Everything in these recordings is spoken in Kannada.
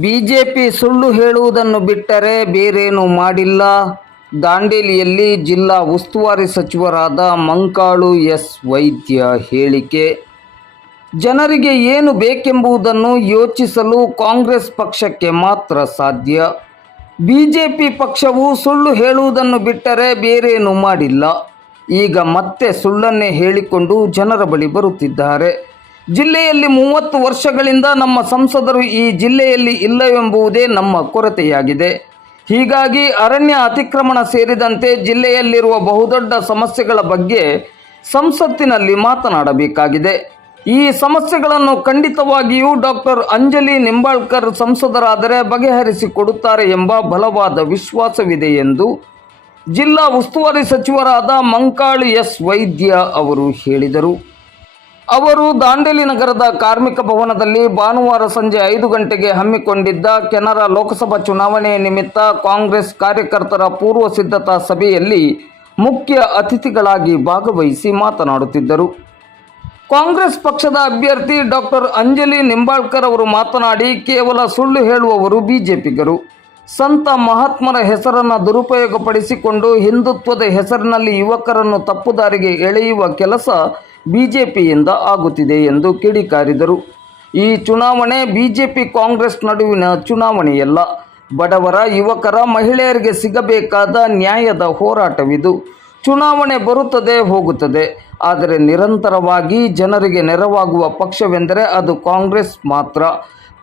ಬಿಜೆಪಿ ಸುಳ್ಳು ಹೇಳುವುದನ್ನು ಬಿಟ್ಟರೆ ಬೇರೇನು ಮಾಡಿಲ್ಲ. ದಾಂಡೇಲಿಯಲ್ಲಿ ಜಿಲ್ಲಾ ಉಸ್ತುವಾರಿ ಸಚಿವರಾದ ಮಂಕಾಳು ಎಸ್ ವೈದ್ಯ ಹೇಳಿಕೆ. ಜನರಿಗೆ ಏನು ಬೇಕೆಂಬುದನ್ನು ಯೋಚಿಸಲು ಕಾಂಗ್ರೆಸ್ ಪಕ್ಷಕ್ಕೆ ಮಾತ್ರ ಸಾಧ್ಯ. ಬಿಜೆಪಿ ಪಕ್ಷವು ಸುಳ್ಳು ಹೇಳುವುದನ್ನು ಬಿಟ್ಟರೆ ಬೇರೇನು ಮಾಡಿಲ್ಲ. ಈಗ ಮತ್ತೆ ಸುಳ್ಳನ್ನೇ ಹೇಳಿಕೊಂಡು ಜನರ ಬಳಿ ಬರುತ್ತಿದ್ದಾರೆ. ಜಿಲ್ಲೆಯಲ್ಲಿ ಮೂವತ್ತು ವರ್ಷಗಳಿಂದ ನಮ್ಮ ಸಂಸದರು ಈ ಜಿಲ್ಲೆಯಲ್ಲಿ ಇಲ್ಲವೆಂಬುದೇ ನಮ್ಮ ಕೊರತೆಯಾಗಿದೆ. ಹೀಗಾಗಿ ಅರಣ್ಯ ಅತಿಕ್ರಮಣ ಸೇರಿದಂತೆ ಜಿಲ್ಲೆಯಲ್ಲಿರುವ ಬಹುದೊಡ್ಡ ಸಮಸ್ಯೆಗಳ ಬಗ್ಗೆ ಸಂಸತ್ತಿನಲ್ಲಿ ಮಾತನಾಡಬೇಕಾಗಿದೆ. ಈ ಸಮಸ್ಯೆಗಳನ್ನು ಖಂಡಿತವಾಗಿಯೂ ಡಾಕ್ಟರ್ ಅಂಜಲಿ ನಿಂಬಾಳ್ಕರ್ ಸಂಸದರಾದರೆ ಬಗೆಹರಿಸಿಕೊಡುತ್ತಾರೆ ಎಂಬ ಬಲವಾದ ವಿಶ್ವಾಸವಿದೆ ಎಂದು ಜಿಲ್ಲಾ ಉಸ್ತುವಾರಿ ಸಚಿವರಾದ ಮಂಕಾಳು ಎಸ್ ವೈದ್ಯ ಅವರು ಹೇಳಿದರು. ಅವರು ದಾಂಡೇಲಿ ನಗರದ ಕಾರ್ಮಿಕ ಭವನದಲ್ಲಿ ಭಾನುವಾರ ಸಂಜೆ ಐದು ಗಂಟೆಗೆ ಹಮ್ಮಿಕೊಂಡಿದ್ದ ಕೆನರಾ ಲೋಕಸಭಾ ಚುನಾವಣೆಯ ನಿಮಿತ್ತ ಕಾಂಗ್ರೆಸ್ ಕಾರ್ಯಕರ್ತರ ಪೂರ್ವ ಸಿದ್ಧತಾ ಸಭೆಯಲ್ಲಿ ಮುಖ್ಯ ಅತಿಥಿಗಳಾಗಿ ಭಾಗವಹಿಸಿ ಮಾತನಾಡುತ್ತಿದ್ದರು. ಕಾಂಗ್ರೆಸ್ ಪಕ್ಷದ ಅಭ್ಯರ್ಥಿ ಡಾಕ್ಟರ್ ಅಂಜಲಿ ನಿಂಬಾಳ್ಕರ್ ಅವರು ಮಾತನಾಡಿ, ಕೇವಲ ಸುಳ್ಳು ಹೇಳುವವರು ಬಿಜೆಪಿಗರು. ಸಂತ ಮಹಾತ್ಮರ ಹೆಸರನ್ನು ದುರುಪಯೋಗಪಡಿಸಿಕೊಂಡು ಹಿಂದುತ್ವದ ಹೆಸರಿನಲ್ಲಿ ಯುವಕರನ್ನು ತಪ್ಪುದಾರಿಗೆ ಎಳೆಯುವ ಕೆಲಸ ಬಿಜೆಪಿಯಿಂದ ಆಗುತ್ತಿದೆ ಎಂದು ಕಿಡಿಕಾರಿದರು. ಈ ಚುನಾವಣೆ ಬಿಜೆಪಿ ಕಾಂಗ್ರೆಸ್ ನಡುವಿನ ಚುನಾವಣೆಯಲ್ಲ. ಬಡವರ, ಯುವಕರ, ಮಹಿಳೆಯರಿಗೆ ಸಿಗಬೇಕಾದ ನ್ಯಾಯದ ಹೋರಾಟವಿದು. ಚುನಾವಣೆ ಬರುತ್ತದೆ, ಹೋಗುತ್ತದೆ. ಆದರೆ ನಿರಂತರವಾಗಿ ಜನರಿಗೆ ನೆರವಾಗುವ ಪಕ್ಷವೆಂದರೆ ಅದು ಕಾಂಗ್ರೆಸ್ ಮಾತ್ರ.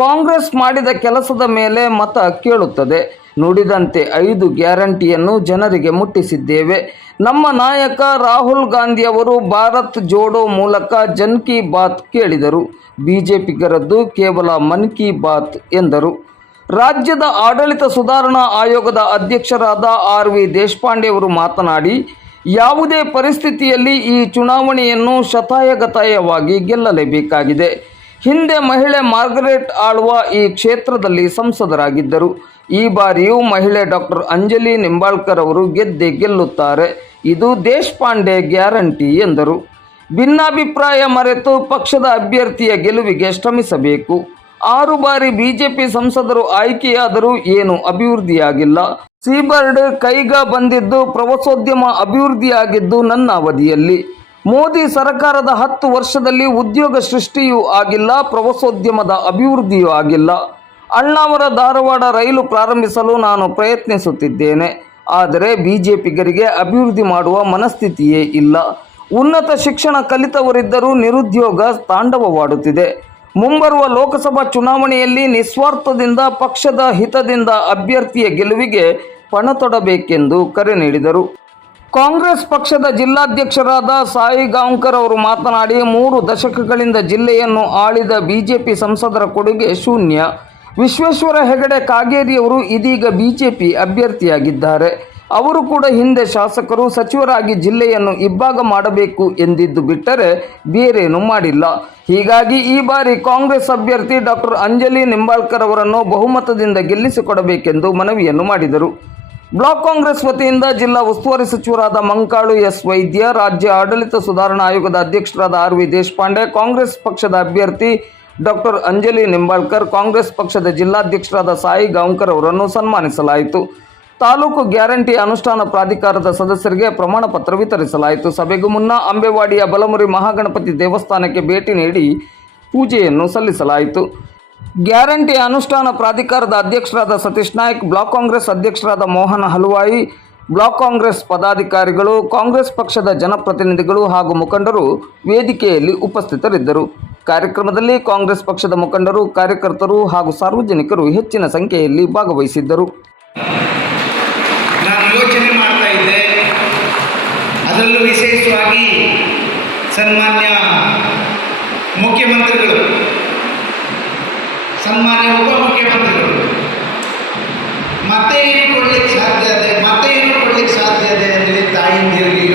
ಕಾಂಗ್ರೆಸ್ ಮಾಡಿದ ಕೆಲಸದ ಮೇಲೆ ಮತ ಕೇಳುತ್ತದೆ. ನುಡಿದಂತೆ ಐದು ಗ್ಯಾರಂಟಿಯನ್ನು ಜನರಿಗೆ ಮುಟ್ಟಿಸಿದ್ದೇವೆ. ನಮ್ಮ ನಾಯಕ ರಾಹುಲ್ ಗಾಂಧಿಯವರು ಭಾರತ್ ಜೋಡೋ ಮೂಲಕ ಜನ್ ಕಿ ಬಾತ್ ಕೇಳಿದರು. ಬಿಜೆಪಿಗರದ್ದು ಕೇವಲ ಮನ್ ಕಿ ಬಾತ್ ಎಂದರು. ರಾಜ್ಯದ ಆಡಳಿತ ಸುಧಾರಣಾ ಆಯೋಗದ ಅಧ್ಯಕ್ಷರಾದ ಆರ್ ವಿ ದೇಶಪಾಂಡೆ ಅವರು ಮಾತನಾಡಿ, ಯಾವುದೇ ಪರಿಸ್ಥಿತಿಯಲ್ಲಿ ಈ ಚುನಾವಣೆಯನ್ನು ಶತಾಯಗತಾಯವಾಗಿ ಗೆಲ್ಲಲೇಬೇಕಾಗಿದೆ. ಹಿಂದೆ ಮಹಿಳೆ ಮಾರ್ಗರೆಟ್ ಆಳ್ವ ಈ ಕ್ಷೇತ್ರದಲ್ಲಿ ಸಂಸದರಾಗಿದ್ದರು. ಈ ಬಾರಿಯೂ ಮಹಿಳೆ ಡಾಕ್ಟರ್ ಅಂಜಲಿ ನಿಂಬಾಳ್ಕರ್ ಅವರು ಗೆದ್ದೆ ಗೆಲ್ಲುತ್ತಾರೆ. ಇದು ದೇಶಪಾಂಡೆ ಗ್ಯಾರಂಟಿ ಎಂದರು. ಭಿನ್ನಾಭಿಪ್ರಾಯ ಮರೆತು ಪಕ್ಷದ ಅಭ್ಯರ್ಥಿಯ ಗೆಲುವಿಗೆ ಶ್ರಮಿಸಬೇಕು. ಆರು ಬಾರಿ ಬಿಜೆಪಿ ಸಂಸದರು ಆಯ್ಕೆಯಾದರೂ ಏನು ಅಭಿವೃದ್ಧಿಯಾಗಿಲ್ಲ. ಸೀಬರ್ಡ್ ಕೈಗ ಬಂದಿದ್ದು ಪ್ರವಾಸೋದ್ಯಮ ಅಭಿವೃದ್ಧಿಯಾಗಿದ್ದು ನನ್ನ ಅವಧಿಯಲ್ಲಿ. ಮೋದಿ ಸರ್ಕಾರದ ಹತ್ತು ವರ್ಷದಲ್ಲಿ ಉದ್ಯೋಗ ಸೃಷ್ಟಿಯೂ ಆಗಿಲ್ಲ, ಪ್ರವಾಸೋದ್ಯಮದ ಅಭಿವೃದ್ಧಿಯೂ ಆಗಿಲ್ಲ. ಅಣ್ಣಾವರ ಧಾರವಾಡ ರೈಲು ಪ್ರಾರಂಭಿಸಲು ನಾನು ಪ್ರಯತ್ನಿಸುತ್ತಿದ್ದೇನೆ. ಆದರೆ ಬಿಜೆಪಿಗರಿಗೆ ಅಭಿವೃದ್ಧಿ ಮಾಡುವ ಮನಸ್ಥಿತಿಯೇ ಇಲ್ಲ. ಉನ್ನತ ಶಿಕ್ಷಣ ಕಲಿತವರಿದ್ದರೂ ನಿರುದ್ಯೋಗ ತಾಂಡವವಾಡುತ್ತಿದೆ. ಮುಂಬರುವ ಲೋಕಸಭಾ ಚುನಾವಣೆಯಲ್ಲಿ ನಿಸ್ವಾರ್ಥದಿಂದ, ಪಕ್ಷದ ಹಿತದಿಂದ ಅಭ್ಯರ್ಥಿಯ ಗೆಲುವಿಗೆ ಪಣ ತೊಡಬೇಕೆಂದು ಕರೆ ನೀಡಿದರು. ಕಾಂಗ್ರೆಸ್ ಪಕ್ಷದ ಜಿಲ್ಲಾಧ್ಯಕ್ಷರಾದ ಸಾಯಿ ಗಾಂವ್ಕರ್ ಅವರು ಮಾತನಾಡಿ, ಮೂರು ದಶಕಗಳಿಂದ ಜಿಲ್ಲೆಯನ್ನು ಆಳಿದ ಬಿಜೆಪಿ ಸಂಸದರ ಕೊಡುಗೆ ಶೂನ್ಯ. ವಿಶ್ವೇಶ್ವರ ಹೆಗಡೆ ಕಾಗೇರಿಯವರು ಇದೀಗ ಬಿಜೆಪಿ ಅಭ್ಯರ್ಥಿಯಾಗಿದ್ದಾರೆ. ಅವರು ಕೂಡ ಹಿಂದೆ ಶಾಸಕರು, ಸಚಿವರಾಗಿ ಜಿಲ್ಲೆಯನ್ನು ಇಬ್ಬಾಗ ಮಾಡಬೇಕು ಎಂದಿದ್ದು ಬಿಟ್ಟರೆ ಬೇರೇನು ಮಾಡಿಲ್ಲ. ಹೀಗಾಗಿ ಈ ಬಾರಿ ಕಾಂಗ್ರೆಸ್ ಅಭ್ಯರ್ಥಿ ಡಾಕ್ಟರ್ ಅಂಜಲಿ ನಿಂಬಾಳ್ಕರ್ ಅವರನ್ನು ಬಹುಮತದಿಂದ ಗೆಲ್ಲಿಸಿಕೊಡಬೇಕೆಂದು ಮನವಿಯನ್ನು ಮಾಡಿದರು. ಬ್ಲಾಕ್ ಕಾಂಗ್ರೆಸ್ ವತಿಯಿಂದ ಜಿಲ್ಲಾ ಉಸ್ತುವಾರಿ ಸಚಿವರಾದ ಮಂಕಾಳು ಎಸ್ ವೈದ್ಯ, ರಾಜ್ಯ ಆಡಳಿತ ಸುಧಾರಣಾ ಆಯೋಗದ ಅಧ್ಯಕ್ಷರಾದ ಆರ್ ವಿ ದೇಶಪಾಂಡೆ, ಕಾಂಗ್ರೆಸ್ ಪಕ್ಷದ ಅಭ್ಯರ್ಥಿ ಡಾಕ್ಟರ್ ಅಂಜಲಿ ನಿಂಬಾಳ್ಕರ್, ಕಾಂಗ್ರೆಸ್ ಪಕ್ಷದ ಜಿಲ್ಲಾಧ್ಯಕ್ಷರಾದ ಸಾಯಿ ಗಾಂವ್ಕರ್ ಅವರನ್ನು ಸನ್ಮಾನಿಸಲಾಯಿತು. ತಾಲೂಕು ಗ್ಯಾರಂಟಿ ಅನುಷ್ಠಾನ ಪ್ರಾಧಿಕಾರದ ಸದಸ್ಯರಿಗೆ ಪ್ರಮಾಣ ಪತ್ರ ವಿತರಿಸಲಾಯಿತು. ಸಭೆಗೂ ಮುನ್ನ ಅಂಬೆವಾಡಿಯ ಬಲಮುರಿ ಮಹಾಗಣಪತಿ ದೇವಸ್ಥಾನಕ್ಕೆ ಭೇಟಿ ನೀಡಿ ಪೂಜೆಯನ್ನು ಸಲ್ಲಿಸಲಾಯಿತು. ಗ್ಯಾರಂಟಿ ಅನುಷ್ಠಾನ ಪ್ರಾಧಿಕಾರದ ಅಧ್ಯಕ್ಷರಾದ ಸತೀಶ್ ನಾಯ್ಕ್, ಬ್ಲಾಕ್ ಕಾಂಗ್ರೆಸ್ ಅಧ್ಯಕ್ಷರಾದ ಮೋಹನ್ ಹಲುವಾಯಿ, ಬ್ಲಾಕ್ ಕಾಂಗ್ರೆಸ್ ಪದಾಧಿಕಾರಿಗಳು, ಕಾಂಗ್ರೆಸ್ ಪಕ್ಷದ ಜನಪ್ರತಿನಿಧಿಗಳು ಹಾಗೂ ಮುಖಂಡರು ವೇದಿಕೆಯಲ್ಲಿ ಉಪಸ್ಥಿತರಿದ್ದರು. ಕಾರ್ಯಕ್ರಮದಲ್ಲಿ ಕಾಂಗ್ರೆಸ್ ಪಕ್ಷದ ಮುಖಂಡರು, ಕಾರ್ಯಕರ್ತರು ಹಾಗೂ ಸಾರ್ವಜನಿಕರು ಹೆಚ್ಚಿನ ಸಂಖ್ಯೆಯಲ್ಲಿ ಭಾಗವಹಿಸಿದ್ದರು. ಮುಖ್ಯಮಂತ್ರಿಗಳು ಸನ್ಮಾನ್ಯ ಉಪಮುಖ್ಯಮಂತ್ರಿಗಳು ಮತ್ತೆ ಏನು ಕೊಡ್ಲಿಕ್ಕೆ ಸಾಧ್ಯ ಇದೆ? ಮತ್ತೆ ಏನು ಕೊಡ್ಲಿಕ್ಕೆ ಸಾಧ್ಯ ಇದೆ? ಅಂದರೆ ತಾಯಿಂದಿರಿಗೆ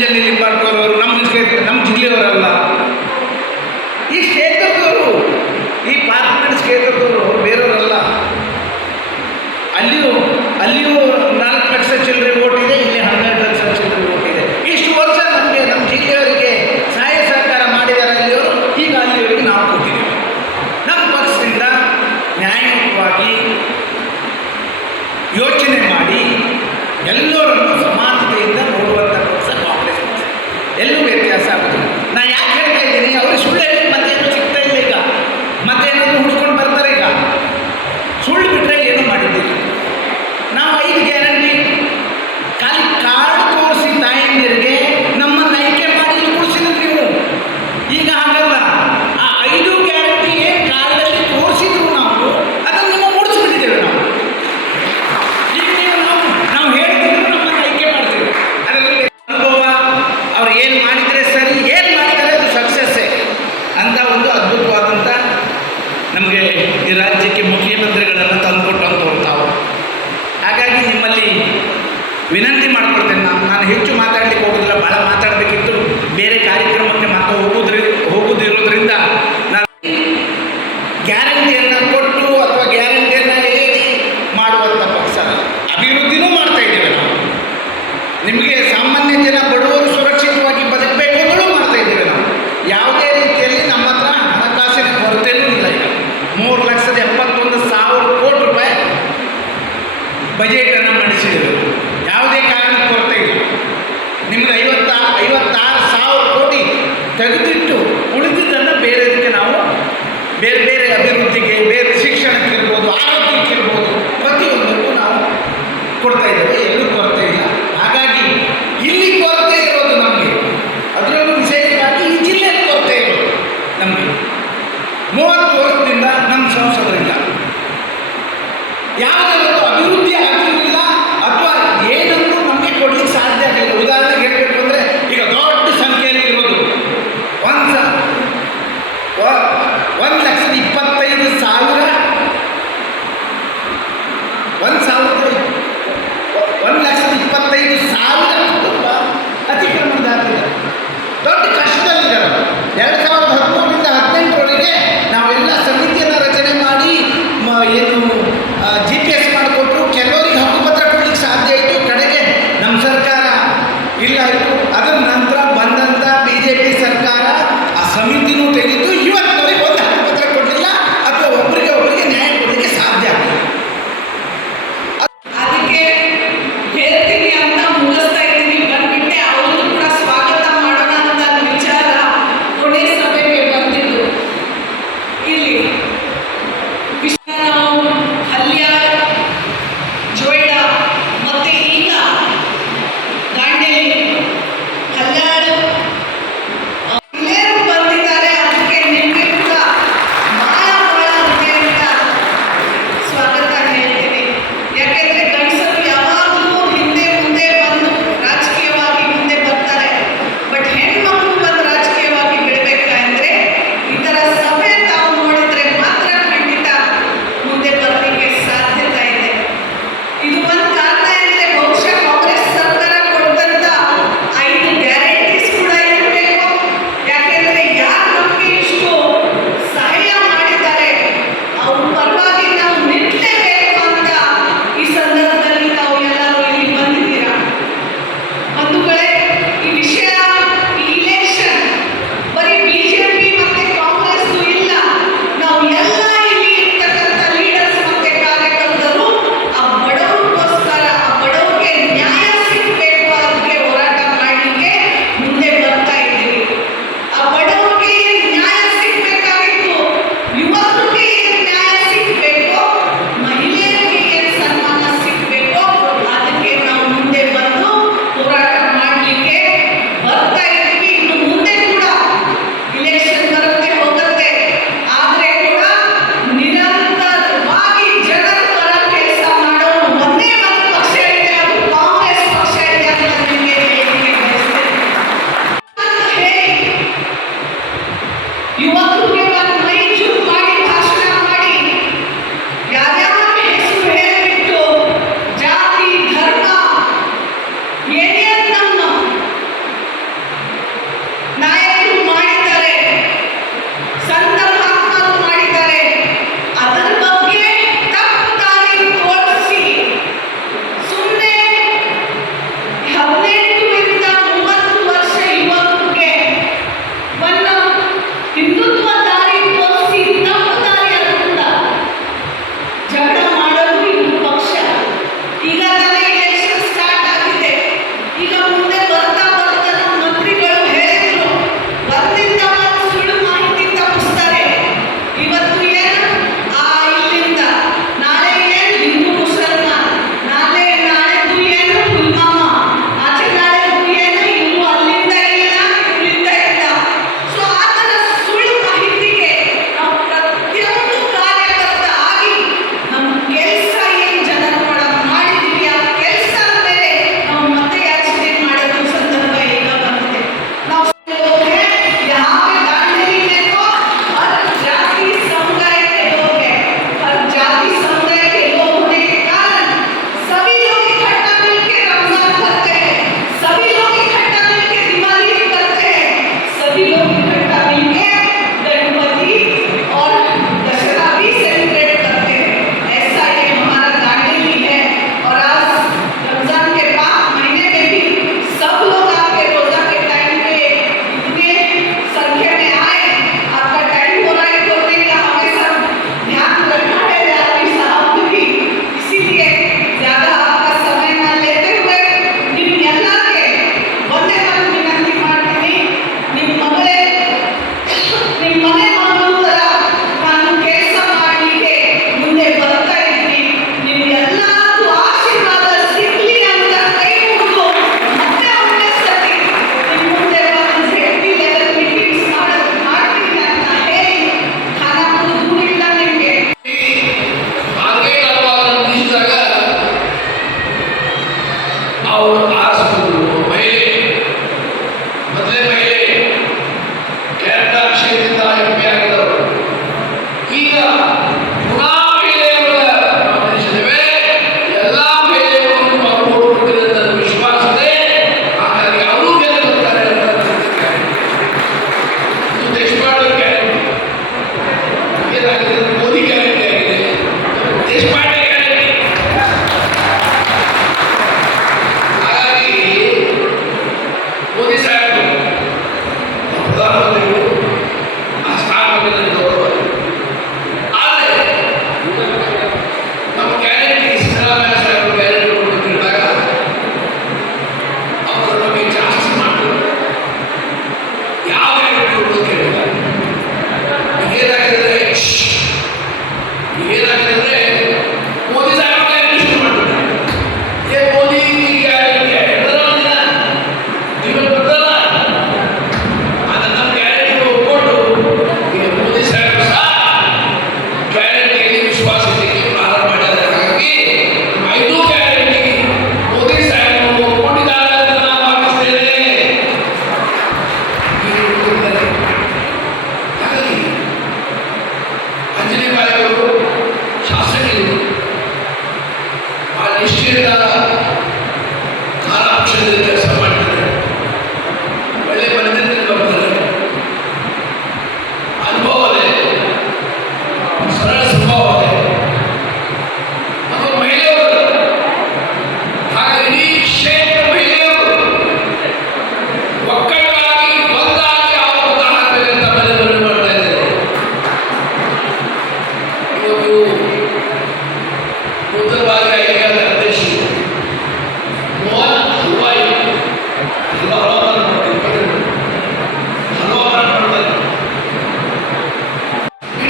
ಅಂಜಲಿ ಲಿಂಬಾಡ್ಕರ್ ಅವರು, ನಮ್ಮ ನಮ್ಮ ಜಿಲ್ಲೆಯವರಲ್ಲ. ಈ ಕ್ಷೇತ್ರದವರು, ಈ ಪಾರ್ಲಿಮೆಂಟ್ ಕ್ಷೇತ್ರದವರು ಬೇರೆಯವರಲ್ಲ. ಅಲ್ಲಿಯೂ ಅಲ್ಲಿಯೂ ನಾಲ್ಕು ಲಕ್ಷ ಚಿಲ್ಲರೆ ಓಟ್ ಇದೆ ಇಲ್ಲಿ ಹನ್ನೆರಡು ಲಕ್ಷ ಚಿಲ್ಲರೆ ಓಟ್ ಇದೆ. ಇಷ್ಟು ವರ್ಷ ನಮಗೆ, ನಮ್ಮ ಜಿಲ್ಲೆಯವರಿಗೆ ಸಹಾಯ ಸರ್ಕಾರ ಮಾಡಿದ್ದಾರೆ ಅಲ್ಲಿಯವರು, ಈಗ ಅಲ್ಲಿಯವರಿಗೆ ನಾವು ಕೊಟ್ಟಿದ್ದೀವಿ. ನಮ್ಮ ಪಕ್ಷದಿಂದ ನ್ಯಾಯಯುತವಾಗಿ ಯೋಚನೆ ಮಾಡಿ, ಎಲ್ಲರನ್ನು ಸಮ ತೆಗೆದಿಟ್ಟು ಉಳಿದಿದ್ದನ್ನು ಬೇರೆದಕ್ಕೆ ನಾವು ಬೇರೆ ಬೇರೆ ಅಭಿವೃದ್ಧಿಗೆ ಬೇರೆ ಶಿಕ್ಷಣಕ್ಕಿರ್ಬೋದು ಆರೋಗ್ಯಕ್ಕಿರ್ಬೋದು ಪ್ರತಿಯೊಂದಕ್ಕೂ ನಾವು ಕೊಡ್ತಾ ಇದ್ದೇವೆ. ಒಂದು ಲಕ್ಷದ ಇಪ್ಪತ್ತೈದು ಸಾವಿರ. ಒಂದು ಸಾವಿರದ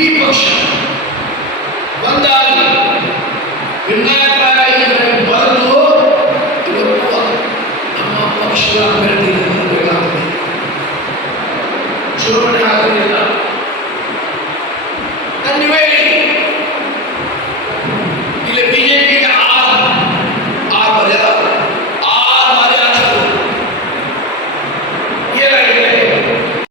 People. Moshe.